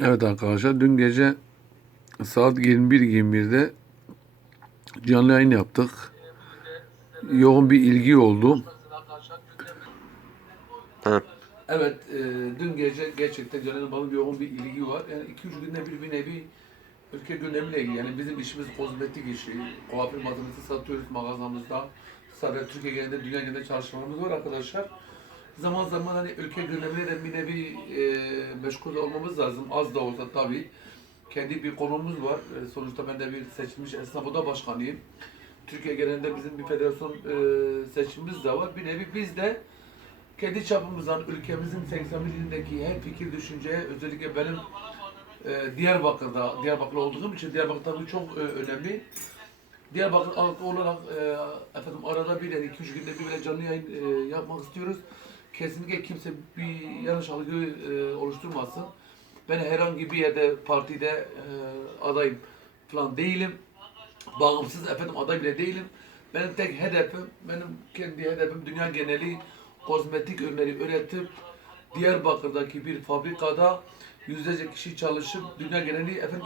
Evet arkadaşlar dün gece saat 21.21'de canlı yayın yaptık. Yoğun bir ilgi oldu. Ha. Evet e, dün gece gerçekten canlı balın yoğun bir ilgi var. Yani 2-3 günde bir bir nevi ülke gündemiyle ilgili. Yani bizim işimiz kozmetik işi. Kuaför malzemesi satıyoruz mağazamızda. Sadece Türkiye genelinde, dünya genelinde çalışmalarımız var arkadaşlar. Zaman zaman hani ülke gündemiyle de bir nevi e, meşgul olmamız lazım. Az da olsa tabii. Kendi bir konumuz var. E, sonuçta ben de bir seçilmiş esnaf oda başkanıyım. Türkiye genelinde bizim bir federasyon e, seçimimiz de var. Bir nevi biz de kendi çapımızdan ülkemizin 81 ilindeki her fikir düşünceye özellikle benim e, Diyarbakır'da, Diyarbakırlı olduğum için Diyarbakır tabii çok e, önemli. Diyarbakır halkı olarak e, efendim arada bir yani iki üç günde bir böyle canlı yayın e, yapmak istiyoruz. Kesinlikle kimse bir yanlış algı e, oluşturmasın. Ben herhangi bir yerde partide e, adayım falan değilim. Bağımsız efendim aday bile değilim. Benim tek hedefim, benim kendi hedefim dünya geneli kozmetik ürünleri üretip Diyarbakır'daki bir fabrikada yüzlerce kişi çalışıp dünya geneli efendim